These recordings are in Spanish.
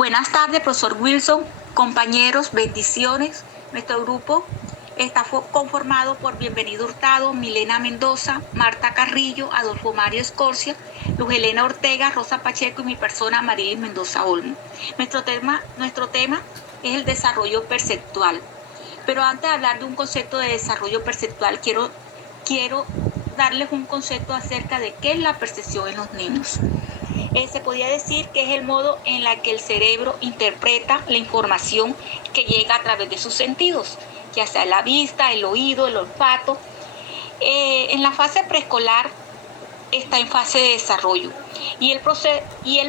Buenas tardes, profesor Wilson, compañeros, bendiciones. Nuestro grupo está conformado por Bienvenido Hurtado, Milena Mendoza, Marta Carrillo, Adolfo Mario Escorcia, Luz Helena Ortega, Rosa Pacheco y mi persona, Marilis Mendoza Olmo. Nuestro tema es el desarrollo perceptual. Pero antes de hablar de un concepto de desarrollo perceptual, quiero darles un concepto acerca de qué es la percepción en los niños. Se podría decir que es el modo en el que el cerebro interpreta la información que llega a través de sus sentidos, ya sea la vista, el oído, el olfato. En la fase preescolar está en fase de desarrollo y el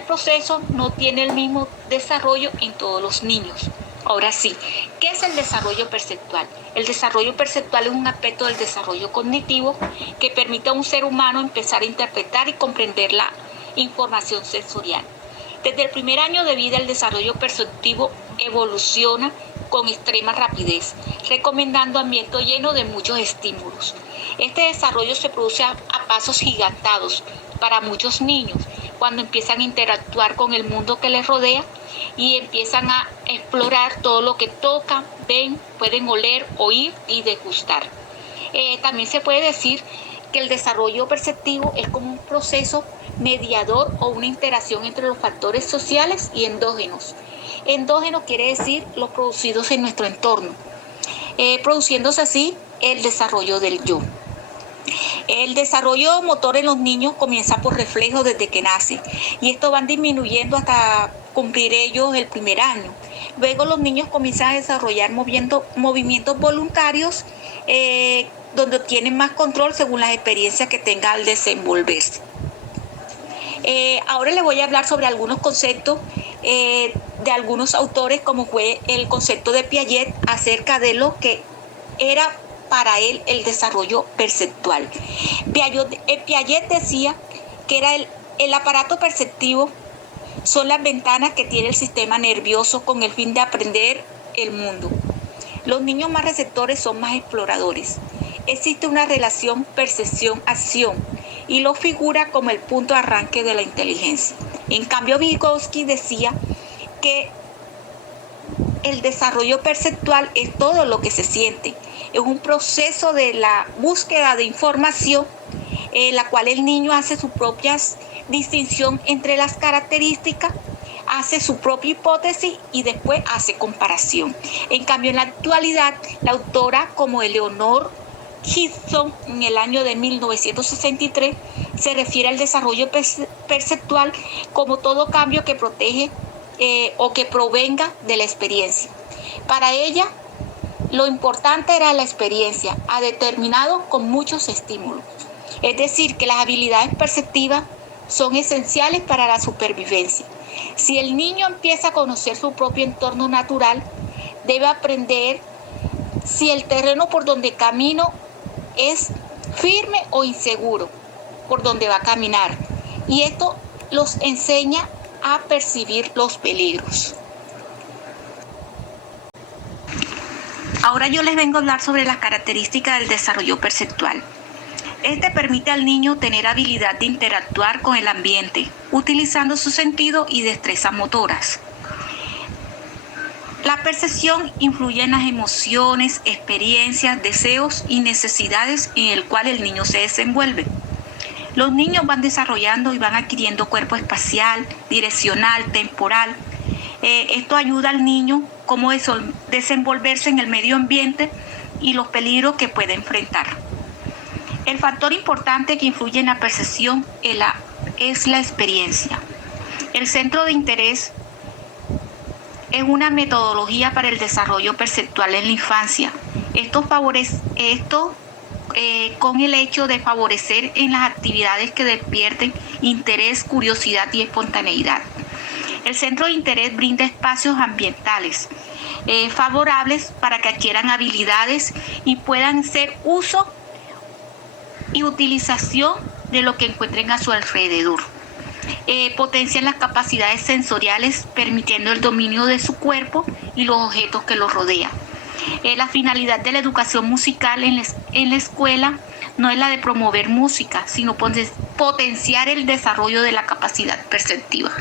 proceso no tiene el mismo desarrollo en todos los niños. Ahora sí, ¿qué es el desarrollo perceptual? El desarrollo perceptual es un aspecto del desarrollo cognitivo que permite a un ser humano empezar a interpretar y comprender la información sensorial. Desde el primer año de vida, el desarrollo perceptivo evoluciona con extrema rapidez, recomendando ambientes llenos de muchos estímulos. Este desarrollo se produce a pasos gigantados para muchos niños cuando empiezan a interactuar con el mundo que les rodea y empiezan a explorar todo lo que tocan, ven, pueden oler, oír y degustar. También se puede decir que el desarrollo perceptivo es como un proceso mediador o una interacción entre los factores sociales y endógenos. Endógeno quiere decir los producidos en nuestro entorno, produciéndose así el desarrollo del yo. El desarrollo motor en los niños comienza por reflejos desde que nace y esto van disminuyendo hasta cumplir ellos el primer año. Luego los niños comienzan a desarrollar movimientos voluntarios donde tienen más control según las experiencias que tengan al desenvolverse. Ahora les voy a hablar sobre algunos conceptos de algunos autores, como fue el concepto de Piaget acerca de lo que era para él el desarrollo perceptual. Piaget decía que era el aparato perceptivo son las ventanas que tiene el sistema nervioso con el fin de aprender el mundo. Los niños más receptores son más exploradores. Existe una relación percepción-acción y lo figura como el punto de arranque de la inteligencia. En cambio, Vygotsky decía que el desarrollo perceptual es todo lo que se siente. Es un proceso de la búsqueda de información en la cual el niño hace su propia distinción entre las características, hace su propia hipótesis y después hace comparación. En cambio, en la actualidad, la autora como Eleanor Gibson en el año de 1963 se refiere al desarrollo perceptual como todo cambio que protege o que provenga de la experiencia. Para ella, lo importante era la experiencia, determinado con muchos estímulos. Es decir, que las habilidades perceptivas son esenciales para la supervivencia. Si el niño empieza a conocer su propio entorno natural, debe aprender si el terreno por donde camino es firme o inseguro, por donde va a caminar. Y esto los enseña a percibir los peligros. Ahora yo les vengo a hablar sobre las características del desarrollo perceptual. Este permite al niño tener habilidad de interactuar con el ambiente, utilizando su sentido y destrezas motoras. La percepción influye en las emociones, experiencias, deseos y necesidades en el cual el niño se desenvuelve. Los niños van desarrollando y van adquiriendo cuerpo espacial, direccional, temporal. Esto ayuda al niño cómo desenvolverse en el medio ambiente y los peligros que puede enfrentar. El factor importante que influye en la percepción es la experiencia. El centro de interés es una metodología para el desarrollo perceptual en la infancia. Esto con el hecho de favorecer en las actividades que despierten interés, curiosidad y espontaneidad. El centro de interés brinda espacios ambientales favorables para que adquieran habilidades y puedan hacer uso y utilización de lo que encuentren a su alrededor. Potencian las capacidades sensoriales, permitiendo el dominio de su cuerpo y los objetos que los rodean. La finalidad de la educación musical en la escuela no es la de promover música, sino potenciar el desarrollo de la capacidad perceptiva.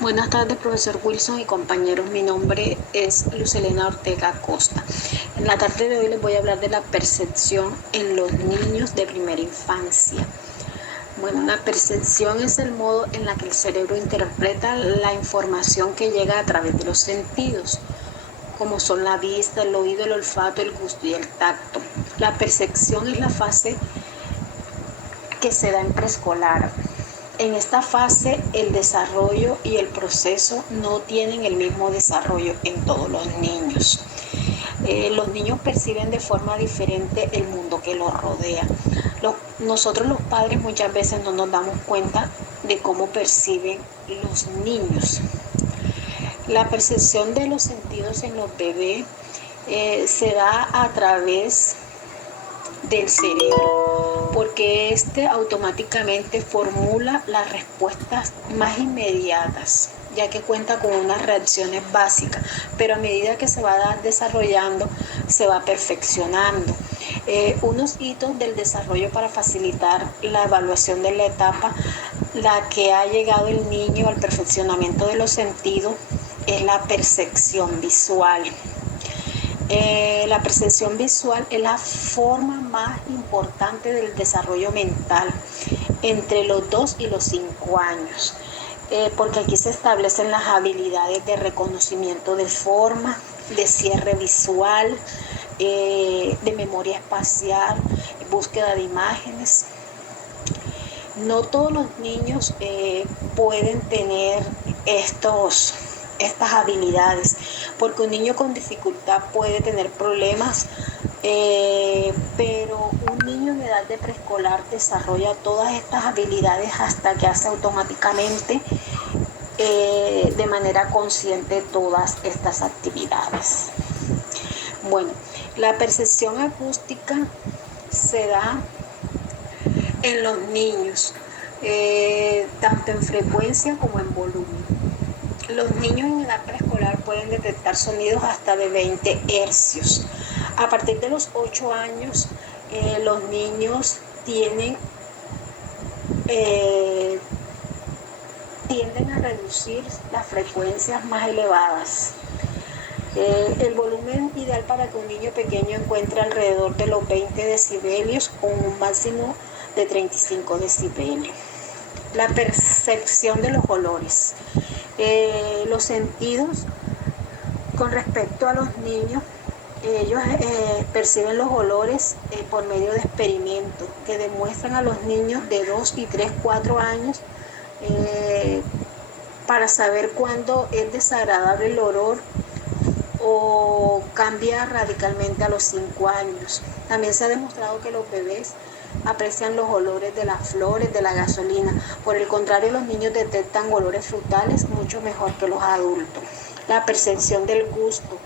Buenas tardes, profesor Wilson y compañeros. Mi nombre es Lucelena Ortega Costa. En la tarde de hoy les voy a hablar de la percepción en los niños de primera infancia. Bueno, la percepción es el modo en la que el cerebro interpreta la información que llega a través de los sentidos, como son la vista, el oído, el olfato, el gusto y el tacto. La percepción es la fase que se da en preescolar. En esta fase el desarrollo y el proceso no tienen el mismo desarrollo en todos los niños. Los niños perciben de forma diferente el mundo que los rodea. Nosotros los padres muchas veces no nos damos cuenta de cómo perciben los niños. La percepción de los sentidos en los bebés se da a través del cerebro, porque este automáticamente formula las respuestas más inmediatas, ya que cuenta con unas reacciones básicas, pero a medida que se va desarrollando, se va perfeccionando. Unos hitos del desarrollo para facilitar la evaluación de la etapa, la que ha llegado el niño al perfeccionamiento de los sentidos, es la percepción visual. La percepción visual es la forma más importante del desarrollo mental entre los 2 y los 5 años, porque aquí se establecen las habilidades de reconocimiento de forma, de cierre visual, de memoria espacial, búsqueda de imágenes. No todos los niños pueden tener estas habilidades, porque un niño con dificultad puede tener problemas, pero un niño en edad de preescolar desarrolla todas estas habilidades hasta que hace automáticamente de manera consciente todas estas actividades. Bueno, la percepción acústica se da en los niños, tanto en frecuencia como en volumen. Los niños en edad preescolar pueden detectar sonidos hasta de 20 hercios. A partir de los 8 años, los niños tienden a reducir las frecuencias más elevadas. El volumen ideal para que un niño pequeño encuentre alrededor de los 20 decibelios con un máximo de 35 decibelios. La percepción de los olores. Los sentidos con respecto a los niños, ellos perciben los olores por medio de experimentos que demuestran a los niños de 2 y 3, 4 años para saber cuándo es desagradable el olor o cambia radicalmente a los 5 años. También se ha demostrado que los bebés aprecian los olores de las flores, de la gasolina. Por el contrario, los niños detectan olores frutales mucho mejor que los adultos. La percepción del gusto.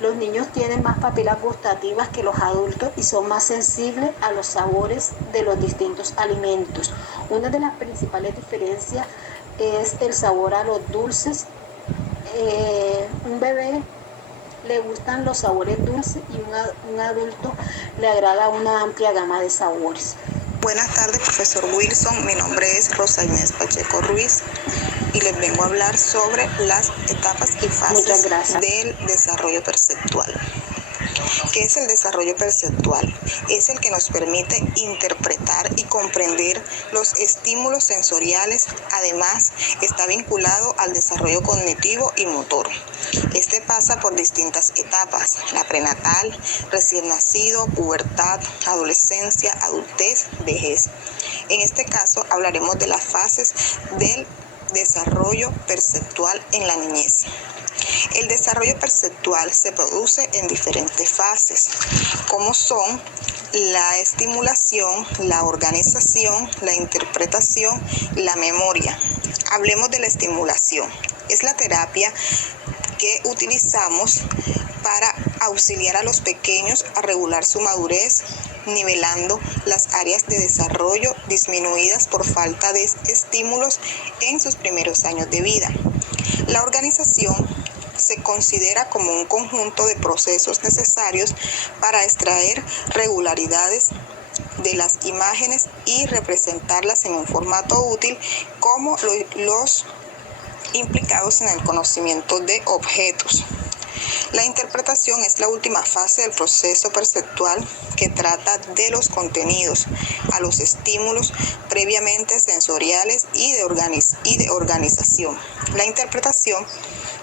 Los niños tienen más papilas gustativas que los adultos y son más sensibles a los sabores de los distintos alimentos. Una de las principales diferencias es el sabor a los dulces. Un bebé le gustan los sabores dulces y un adulto le agrada una amplia gama de sabores. Buenas tardes, profesor Wilson. Mi nombre es Rosa Inés Pacheco Ruiz y les vengo a hablar sobre las etapas y fases del desarrollo perceptual. ¿Qué es el desarrollo perceptual? Es el que nos permite interpretar y comprender los estímulos sensoriales. Además, está vinculado al desarrollo cognitivo y motor. Este pasa por distintas etapas: la prenatal, recién nacido, pubertad, adolescencia, adultez, vejez. En este caso, hablaremos de las fases del desarrollo perceptual en la niñez. El desarrollo perceptual se produce en diferentes fases, como son la estimulación, la organización, la interpretación, la memoria. Hablemos de la estimulación. Es la terapia que utilizamos para auxiliar a los pequeños a regular su madurez, nivelando las áreas de desarrollo disminuidas por falta de estímulos en sus primeros años de vida. La organización se considera como un conjunto de procesos necesarios para extraer regularidades de las imágenes y representarlas en un formato útil, como los implicados en el conocimiento de objetos. La interpretación es la última fase del proceso perceptual que trata de los contenidos a los estímulos previamente sensoriales y de organización. La interpretación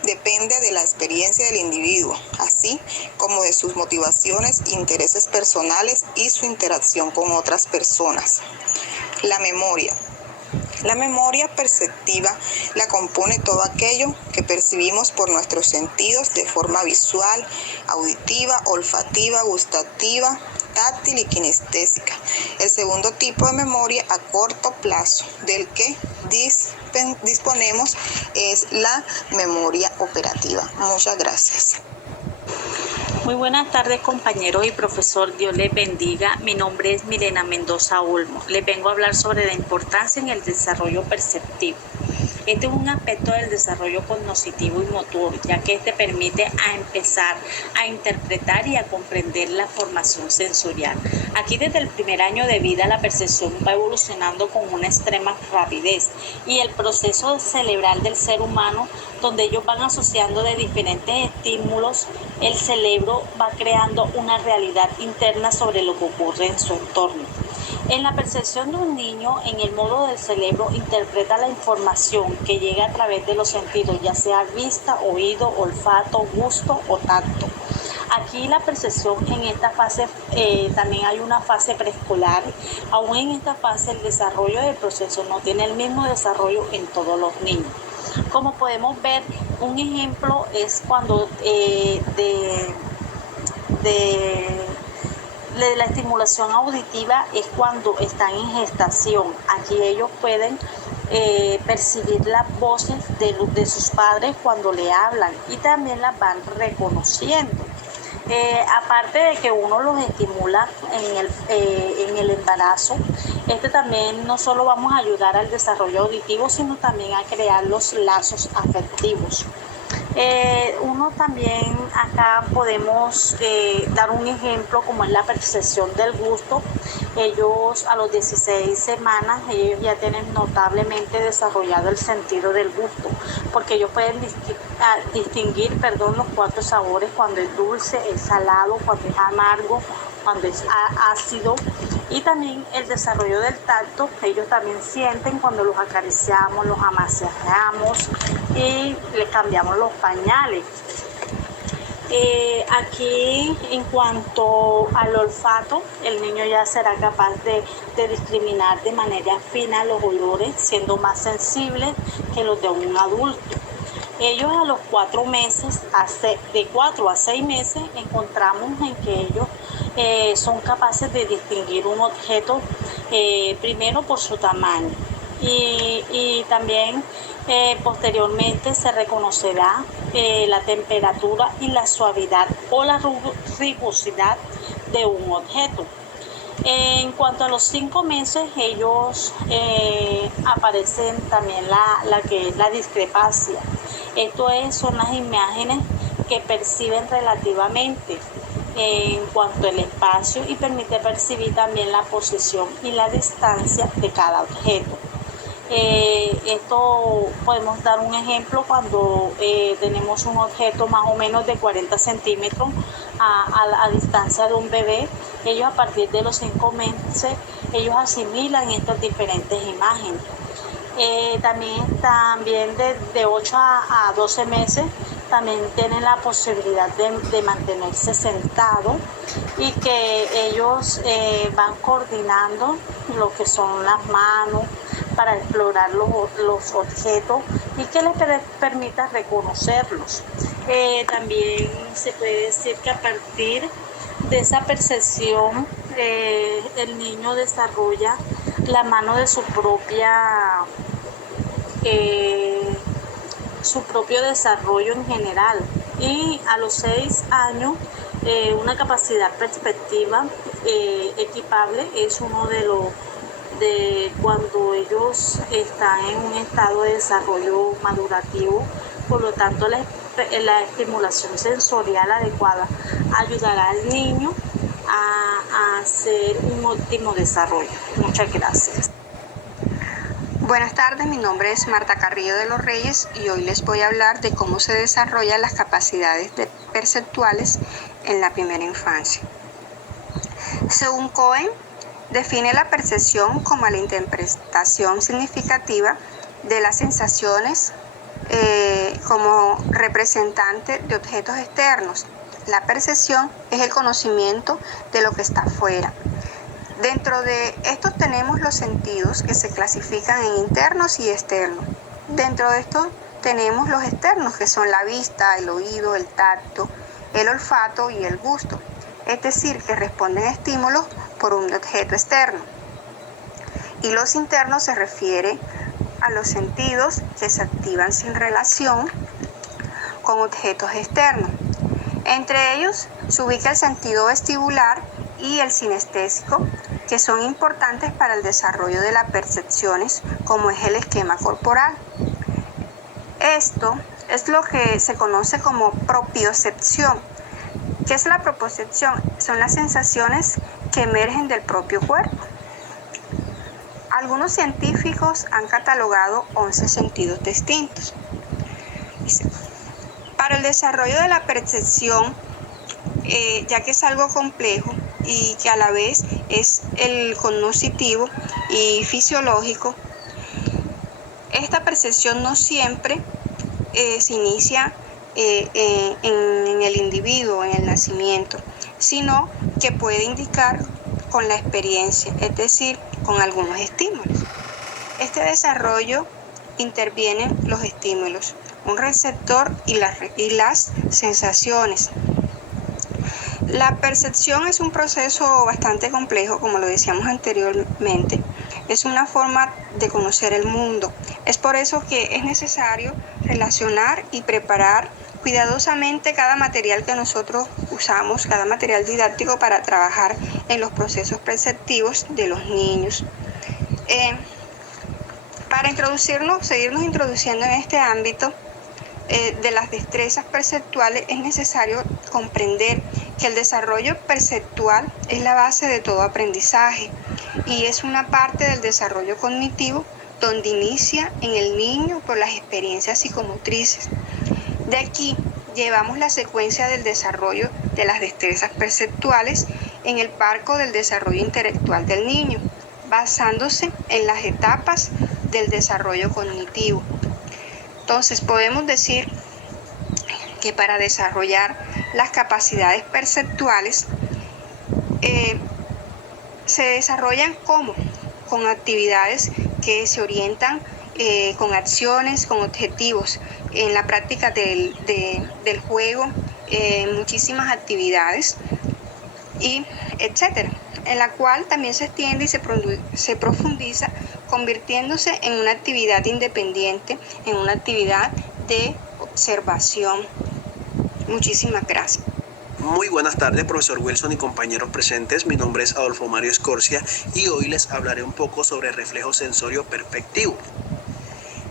depende de la experiencia del individuo, así como de sus motivaciones, intereses personales y su interacción con otras personas. La memoria. La memoria perceptiva la compone todo aquello que percibimos por nuestros sentidos de forma visual, auditiva, olfativa, gustativa, táctil y kinestésica. El segundo tipo de memoria a corto plazo del que disponemos es la memoria operativa. Muchas gracias. Muy buenas tardes, compañeros y profesor, Dios les bendiga. Mi nombre es Milena Mendoza Olmo. Les vengo a hablar sobre la importancia en el desarrollo perceptivo. Este es un aspecto del desarrollo cognitivo y motor, ya que este permite a empezar a interpretar y a comprender la formación sensorial. Aquí desde el primer año de vida la percepción va evolucionando con una extrema rapidez y el proceso cerebral del ser humano, donde ellos van asociando de diferentes estímulos, el cerebro va creando una realidad interna sobre lo que ocurre en su entorno. En la percepción de un niño, en el modo del cerebro, interpreta la información que llega a través de los sentidos, ya sea vista, oído, olfato, gusto o tacto. Aquí la percepción en esta fase, también hay una fase preescolar. Aún en esta fase el desarrollo del proceso no tiene el mismo desarrollo en todos los niños. Como podemos ver, un ejemplo es cuando la estimulación auditiva es cuando están en gestación. Aquí ellos pueden percibir las voces de sus padres cuando le hablan y también las van reconociendo. Aparte de que uno los estimula en el embarazo, también no solo vamos a ayudar al desarrollo auditivo, sino también a crear los lazos afectivos. Uno también acá podemos dar un ejemplo como es la percepción del gusto. Ellos a los 16 semanas ellos ya tienen notablemente desarrollado el sentido del gusto, porque ellos pueden distinguir los 4 sabores: cuando es dulce, es salado, cuando es amargo, cuando es ácido. Y también el desarrollo del tacto, ellos también sienten cuando los acariciamos, los amasajeamos y les cambiamos los pañales. Aquí en cuanto al olfato, el niño ya será capaz de discriminar de manera fina los olores, siendo más sensible que los de un adulto. Ellos a los 4 meses, de 4 a 6 meses, encontramos en que ellos son capaces de distinguir un objeto primero por su tamaño y también posteriormente se reconocerá la temperatura y la suavidad o la rugosidad de un objeto. En cuanto a los 5 meses, ellos aparecen también la que es la discrepancia. Son las imágenes que perciben relativamente en cuanto al espacio y permite percibir también la posición y la distancia de cada objeto. Esto podemos dar un ejemplo cuando tenemos un objeto más o menos de 40 centímetros a distancia de un bebé. Ellos a partir de los 5 meses ellos asimilan estas diferentes imágenes. También de 8 a 12 meses también tienen la posibilidad de mantenerse sentados y que ellos van coordinando lo que son las manos para explorar los objetos y que les permita reconocerlos. También se puede decir que a partir de esa percepción el niño desarrolla la mano de su propio desarrollo en general, y a los 6 años una capacidad perceptiva equipable es uno de cuando ellos están en un estado de desarrollo madurativo. Por lo tanto, la estimulación sensorial adecuada ayudará al niño a hacer un óptimo desarrollo. Muchas gracias. Buenas tardes, mi nombre es Marta Carrillo de los Reyes y hoy les voy a hablar de cómo se desarrollan las capacidades perceptuales en la primera infancia. Según Cohen, define la percepción como la interpretación significativa de las sensaciones como representante de objetos externos. La percepción es el conocimiento de lo que está afuera. Dentro de estos tenemos los sentidos que se clasifican en internos y externos. Dentro de estos tenemos los externos que son la vista, el oído, el tacto, el olfato y el gusto. Es decir, que responden a estímulos por un objeto externo. Y los internos se refieren a los sentidos que se activan sin relación con objetos externos. Entre ellos se ubica el sentido vestibular y el sinestésico, que son importantes para el desarrollo de las percepciones, como es el esquema corporal. Esto es lo que se conoce como propiocepción. ¿Qué es la propiocepción? Son las sensaciones que emergen del propio cuerpo. Algunos científicos han catalogado 11 sentidos distintos. Para el desarrollo de la percepción, ya que es algo complejo y que a la vez es el cognitivo y fisiológico, esta percepción no siempre se inicia en el individuo, en el nacimiento, sino que puede indicar con la experiencia, es decir, con algunos estímulos. Este desarrollo intervienen los estímulos, un receptor y las sensaciones. La percepción es un proceso bastante complejo, como lo decíamos anteriormente. Es una forma de conocer el mundo. Es por eso que es necesario relacionar y preparar cuidadosamente cada material que nosotros usamos, cada material didáctico para trabajar en los procesos perceptivos de los niños. Para seguirnos introduciendo en este ámbito de las destrezas perceptuales, es necesario comprender que el desarrollo perceptual es la base de todo aprendizaje y es una parte del desarrollo cognitivo donde inicia en el niño por las experiencias psicomotrices. De aquí llevamos la secuencia del desarrollo de las destrezas perceptuales en el marco del desarrollo intelectual del niño, basándose en las etapas del desarrollo cognitivo. Entonces podemos decir que para desarrollar las capacidades perceptuales se desarrollan con actividades que se orientan con acciones, con objetivos, en la práctica del juego, muchísimas actividades, y etcétera, en la cual también se extiende y se profundiza, convirtiéndose en una actividad independiente, en una actividad de observación. Muchísimas gracias. Muy buenas tardes, profesor Wilson y compañeros presentes. Mi nombre es Adolfo Mario Escorcia y hoy les hablaré un poco sobre el reflejo sensorio perceptivo.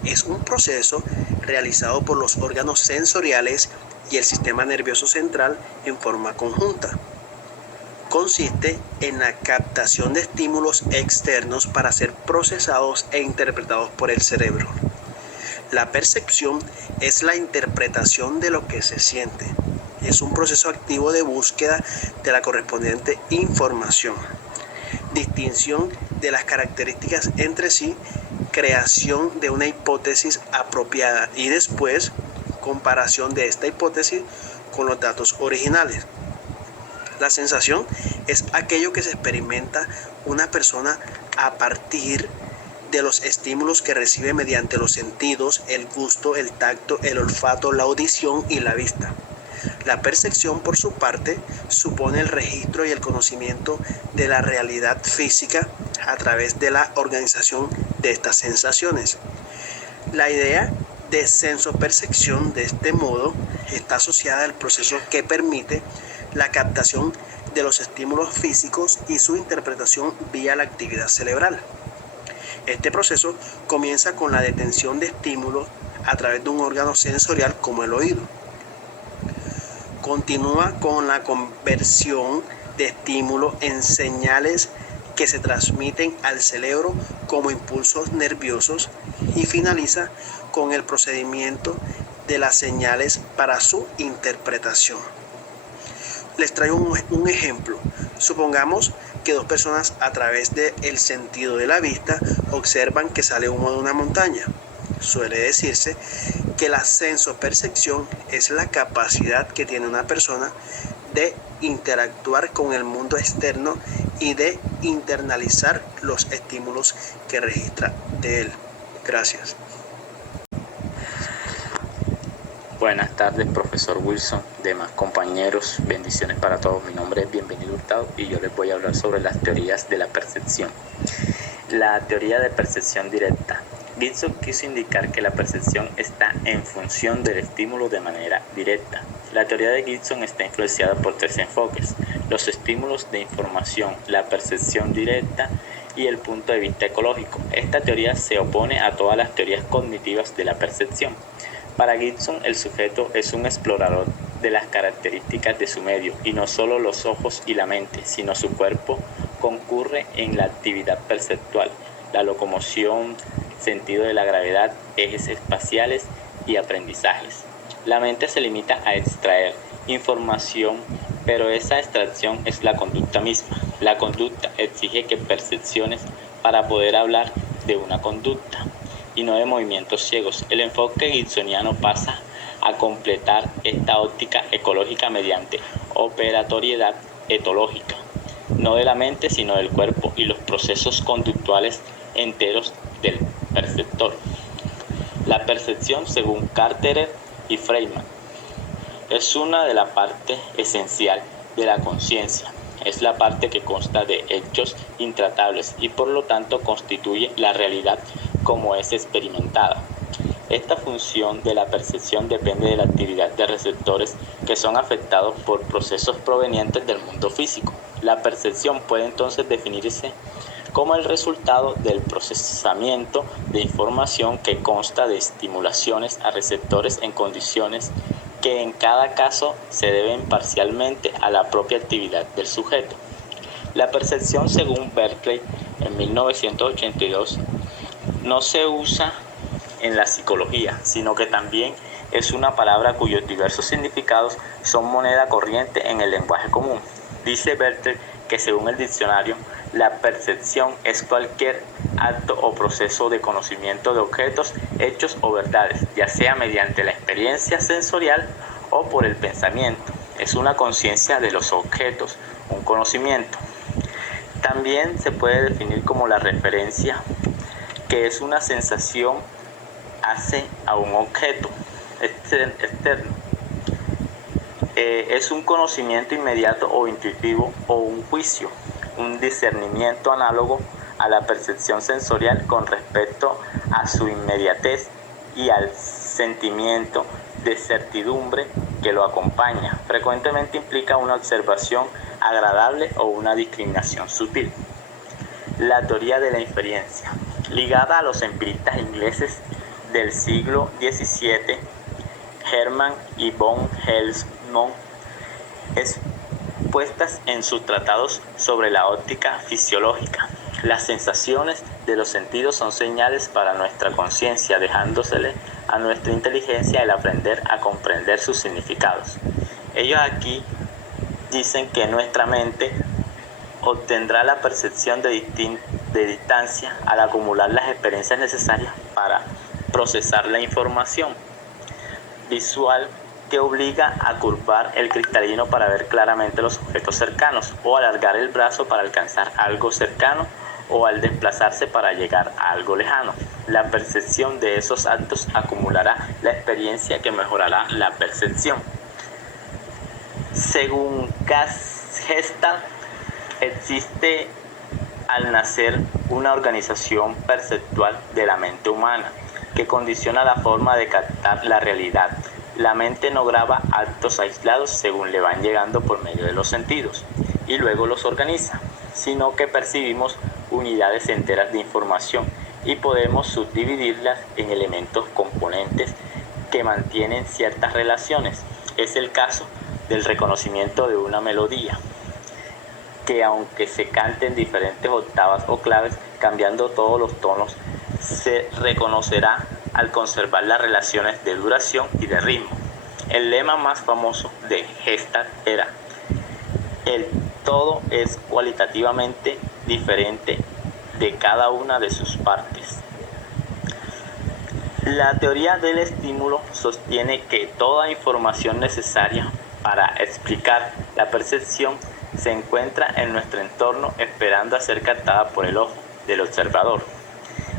Es un proceso realizado por los órganos sensoriales y el sistema nervioso central en forma conjunta. Consiste en la captación de estímulos externos para ser procesados e interpretados por el cerebro. La percepción es la interpretación de lo que se siente. Es un proceso activo de búsqueda de la correspondiente información, distinción de las características entre sí, creación de una hipótesis apropiada y después comparación de esta hipótesis con los datos originales. La sensación es aquello que se experimenta una persona a partir de los estímulos que recibe mediante los sentidos, el gusto, el tacto, el olfato, la audición y la vista. La percepción, por su parte, supone el registro y el conocimiento de la realidad física a través de la organización de estas sensaciones. La idea de sensopercepción, de este modo, está asociada al proceso que permite la captación de los estímulos físicos y su interpretación vía la actividad cerebral. Este proceso comienza con la detención de estímulos a través de un órgano sensorial como el oído. Continúa con la conversión de estímulos en señales que se transmiten al cerebro como impulsos nerviosos y finaliza con el procedimiento de las señales para su interpretación. Les traigo un ejemplo. Supongamos que dos personas a través del sentido de la vista observan que sale humo de una montaña. Suele decirse que la sensopercepción es la capacidad que tiene una persona de interactuar con el mundo externo y de internalizar los estímulos que registra de él. Gracias. Buenas tardes, profesor Wilson, demás compañeros, bendiciones para todos. Mi nombre es Bienvenido Hurtado y yo les voy a hablar sobre las teorías de la percepción. La teoría de percepción directa. Gibson quiso indicar que la percepción está en función del estímulo de manera directa. La teoría de Gibson está influenciada por tres enfoques: los estímulos de información, la percepción directa y el punto de vista ecológico. Esta teoría se opone a todas las teorías cognitivas de la percepción. Para Gibson, el sujeto es un explorador de las características de su medio, y no solo los ojos y la mente, sino su cuerpo concurre en la actividad perceptual, la locomoción, sentido de la gravedad, ejes espaciales y aprendizajes. La mente se limita a extraer información, pero esa extracción es la conducta misma. La conducta exige que percepciones para poder hablar de una conducta y no de movimientos ciegos. El enfoque gibsoniano pasa a completar esta óptica ecológica mediante operatoriedad etológica, no de la mente sino del cuerpo y los procesos conductuales enteros del perceptor. La percepción, según Carteret y Feynman, es una de las partes esencial de la conciencia. Es la parte que consta de hechos intratables y por lo tanto constituye la realidad como es experimentada. Esta función de la percepción depende de la actividad de receptores que son afectados por procesos provenientes del mundo físico. La percepción puede entonces definirse como el resultado del procesamiento de información que consta de estimulaciones a receptores en condiciones que en cada caso se deben parcialmente a la propia actividad del sujeto. La percepción, según Berkeley en 1982, no se usa en la psicología, sino que también es una palabra cuyos diversos significados son moneda corriente en el lenguaje común. Dice Berkeley que según el diccionario, la percepción es cualquier acto o proceso de conocimiento de objetos, hechos o verdades, ya sea mediante la experiencia sensorial o por el pensamiento. Es una conciencia de los objetos, un conocimiento. También se puede definir como la referencia, que es una sensación hace a un objeto externo. Es un conocimiento inmediato o intuitivo o un juicio, un discernimiento análogo a la percepción sensorial con respecto a su inmediatez y al sentimiento de certidumbre que lo acompaña. Frecuentemente implica una observación agradable o una discriminación sutil. La teoría de la inferencia, ligada a los empiristas ingleses del siglo XVII, Hermann y von Helmont, expuestas en sus tratados sobre la óptica fisiológica. Las sensaciones de los sentidos son señales para nuestra conciencia, dejándosele a nuestra inteligencia el aprender a comprender sus significados. Ellos aquí dicen que nuestra mente obtendrá la percepción de distancia al acumular las experiencias necesarias para procesar la información visual que obliga a curvar el cristalino para ver claramente los objetos cercanos, o alargar el brazo para alcanzar algo cercano, o al desplazarse para llegar a algo lejano. La percepción de esos actos acumulará la experiencia que mejorará la percepción. Según Gestalt, existe al nacer una organización perceptual de la mente humana que condiciona la forma de captar la realidad. La mente no graba actos aislados según le van llegando por medio de los sentidos y luego los organiza, sino que percibimos unidades enteras de información y podemos subdividirlas en elementos componentes que mantienen ciertas relaciones. Es el caso del reconocimiento de una melodía. que aunque se cante en diferentes octavas o claves, cambiando todos los tonos, se reconocerá al conservar las relaciones de duración y de ritmo. El lema más famoso de Gestalt era: el todo es cualitativamente diferente de cada una de sus partes. La teoría del estímulo sostiene que toda información necesaria para explicar la percepción se encuentra en nuestro entorno esperando a ser captada por el ojo del observador,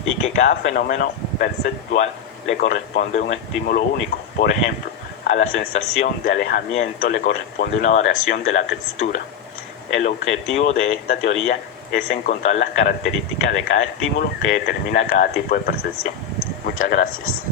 y que cada fenómeno perceptual le corresponde un estímulo único. Por ejemplo, a la sensación de alejamiento le corresponde una variación de la textura. El objetivo de esta teoría es encontrar las características de cada estímulo que determina cada tipo de percepción. Muchas gracias.